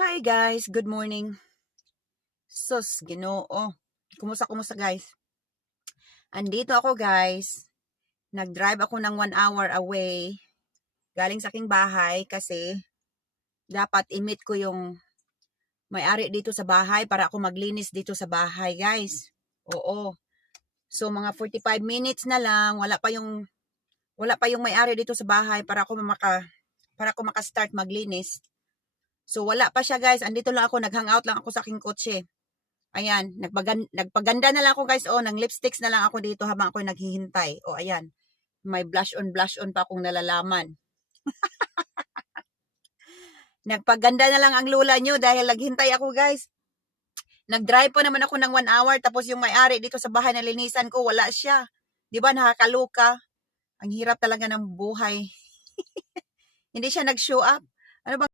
Hi guys, good morning. Sus, Ginoo. Kumusta guys? Andito ako guys. Nag-drive ako ng 1 hour away galing sa aking bahay kasi dapat i-meet ko yung may-ari dito sa bahay para ako maglinis dito sa bahay guys. Oo. So mga 45 minutes na lang, wala pa yung may-ari dito sa bahay para ako maka-start maglinis. So wala pa siya guys. Andito lang ako, nag-hangout lang ako sa aking kotse. Ayan, nagpaganda na lang ako guys. Oh, ng lipsticks na lang ako dito habang ako naghihintay. Oh, ayan. May blush on pa akong nalalaman. Nagpaganda na lang ang lula nyo dahil naghintay ako guys. Nag-drive pa naman ako ng 1 hour tapos yung may-ari dito sa bahay na linisan ko, wala siya. 'Di ba nakakaloka? Ang hirap talaga ng buhay. Hindi siya nag-show up. Ano ba